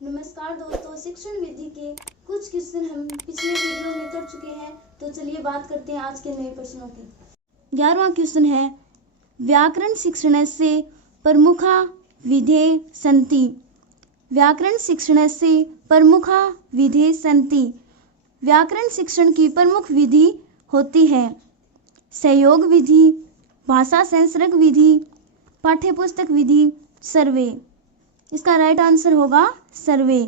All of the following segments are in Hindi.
नमस्कार दोस्तों, शिक्षण विधि के कुछ क्वेश्चन हम पिछले वीडियो में कर चुके हैं। तो चलिए बात करते हैं आज के नए प्रश्नों की। 11वां क्वेश्चन है, व्याकरण शिक्षणस्य प्रमुखा विधे सन्ति। व्याकरण शिक्षणस्य प्रमुखा विधे सन्ति। व्याकरण शिक्षण की प्रमुख विधि होती है सहयोग विधि, भाषा संसर्ग विधि, पाठ्यपुस्तक विधि, सर्वे। इसका राइट आंसर होगा सर्वे।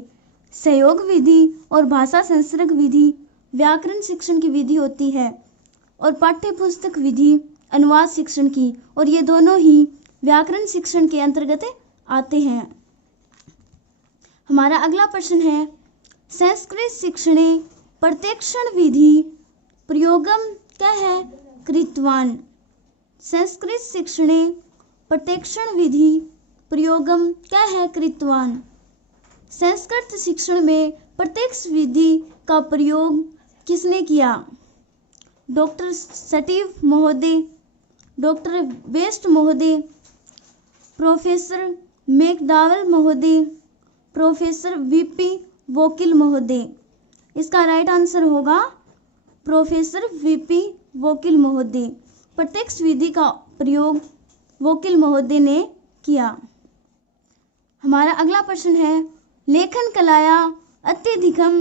सहयोग विधि और भाषा संसर्ग विधि व्याकरण शिक्षण की विधि होती है और पाठ्यपुस्तक विधि अनुवाद शिक्षण की, और ये दोनों ही व्याकरण शिक्षण के अंतर्गत आते हैं। हमारा अगला प्रश्न है, संस्कृत शिक्षणे प्रत्यक्षण विधि प्रयोगम क्या है कृतवान। संस्कृत शिक्षणे प्रत्यक्षण विधि प्रयोगम क्या है कृतवान। संस्कृत शिक्षण में प्रत्यक्ष विधि का प्रयोग किसने किया। डॉक्टर सटीव महोदय, डॉक्टर बेस्ट महोदय, प्रोफेसर मैकडॉवेल महोदय, प्रोफेसर वीपी वोकिल महोदय। इसका राइट आंसर होगा प्रोफेसर वीपी वोकिल महोदय। प्रत्यक्ष विधि का प्रयोग वोकिल महोदय ने किया। हमारा अगला प्रश्न है, लेखन कलाया अत्यधिकम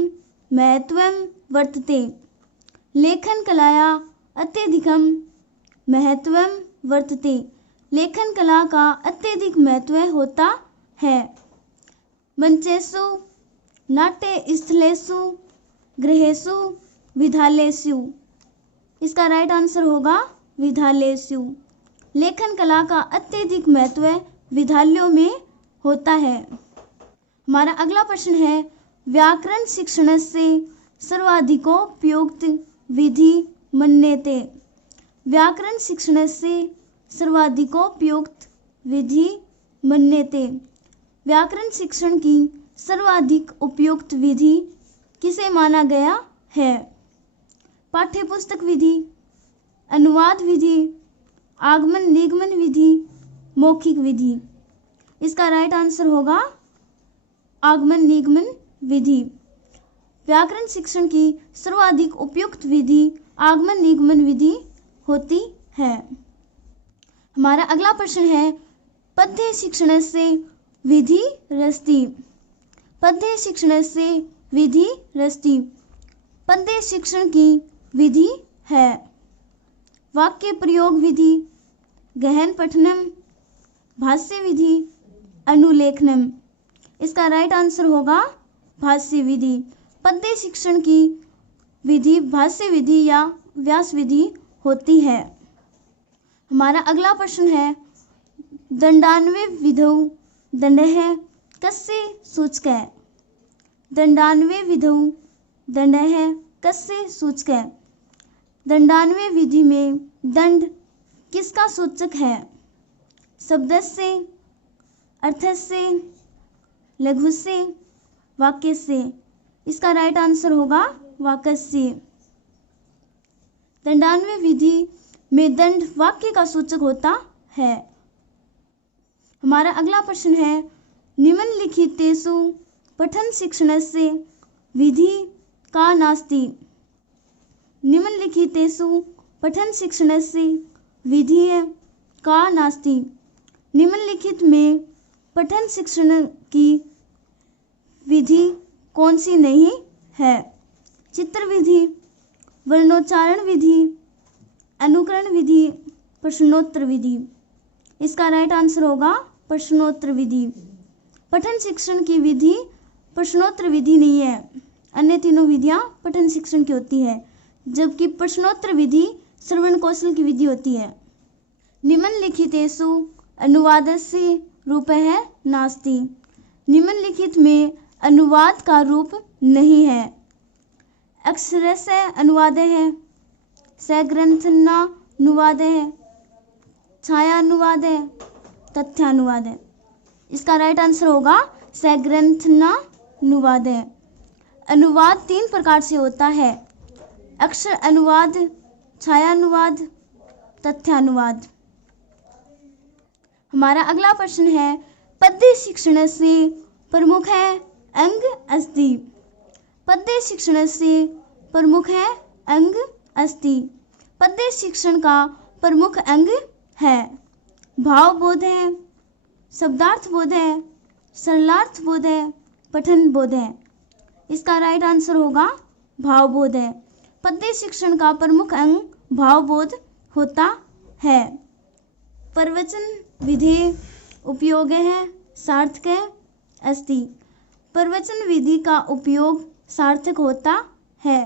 महत्वम वर्तते। लेखन कलाया अत्यधिकम महत्वम वर्तते। लेखन कला का अत्यधिक महत्व होता है मंचेषु, नाट्यस्थलेषु, गृहेषु, विद्यालयेषु। इसका राइट आंसर होगा विद्यालयेषु। लेखन कला का अत्यधिक महत्व विद्यालयों में होता है। हमारा अगला प्रश्न है, व्याकरण शिक्षण से सर्वाधिकोपयुक्त विधि मन्यते। व्याकरण शिक्षण से सर्वाधिकोपयुक्त विधि मन्यते। व्याकरण शिक्षण की सर्वाधिक उपयुक्त विधि किसे माना गया है। पाठ्यपुस्तक विधि, अनुवाद विधि, आगमन निगमन विधि, मौखिक विधि। इसका राइट आंसर होगा आगमन निगमन विधि। व्याकरण शिक्षण की सर्वाधिक उपयुक्त विधि आगमन निगमन विधि होती है। हमारा अगला प्रश्न है, पद्य शिक्षण से विधि रस्ति। पद्य शिक्षण से विधि रस्ति। पद्य शिक्षण की विधि है वाक्य प्रयोग विधि, गहन पठनम, भाष्य विधि, अनुलेखनम। इसका राइट आंसर होगा भाष्य विधि। पद्य शिक्षण की विधि भाष्य विधि या व्यास विधि होती है। हमारा अगला प्रश्न है, दंडान्वय विधौ दंडः कस्य सूचकः। दंडान्वय विधौ दंडः कस्य सूचकः। दंडान्वय विधि में दंड किसका सूचक है। शब्दस्य, अर्थस्य, लघुस्य, वाक्यस्य। इसका राइट आंसर होगा वाक्यस्य। दंडान्वय विधि में दंड वाक्य का सूचक होता है। हमारा अगला प्रश्न है, निम्नलिखितेषु पठन शिक्षणस्य विधि का नास्ति। निम्नलिखितेषु पठन शिक्षणस्य विधि का नास्ति। निम्नलिखित में पठन शिक्षण की विधि कौन सी नहीं है। चित्र विधि, वर्णोच्चारण विधि, अनुकरण विधि, प्रश्नोत्तर विधि। इसका राइट आंसर होगा प्रश्नोत्तर विधि। पठन शिक्षण की विधि प्रश्नोत्तर विधि नहीं है। अन्य तीनों विधियां पठन शिक्षण की होती है, जबकि प्रश्नोत्तर विधि श्रवण कौशल की विधि होती है। निम्नलिखितेषु अनुवादस्य रूपः नास्ति। निम्नलिखित में अनुवाद का रूप नहीं है। अक्षरशः अनुवाद है, सग्रंथनानुवाद है, छायानुवाद है, तथ्यानुवाद है। इसका राइट आंसर होगा सग्रंथनानुवाद है। अनुवाद 3 प्रकार से होता है, अक्षर अनुवाद, छायानुवाद, तथ्यानुवाद। हमारा अगला प्रश्न है, पद्य शिक्षण से प्रमुख है अंग अस्ति। पद्य शिक्षण से प्रमुख है अंग अस्ति। पद्य शिक्षण का प्रमुख अंग है भाव बोध है, शब्दार्थ बोध है, सरलार्थ बोध है, पठन बोध है। इसका राइट आंसर होगा भाव बोध है। पद्य शिक्षण का प्रमुख अंग भाव बोध होता है। प्रवचन विधि उपयोग है सार्थक अस्ति। प्रवचन विधि का उपयोग सार्थक होता है।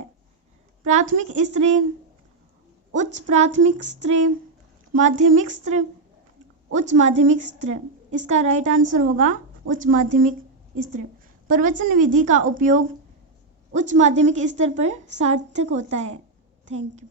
प्राथमिक स्तर, उच्च प्राथमिक स्तर, माध्यमिक स्तर, उच्च माध्यमिक स्तर। इसका राइट आंसर होगा उच्च माध्यमिक स्तर। प्रवचन विधि का उपयोग उच्च माध्यमिक स्तर पर सार्थक होता है। Thank you.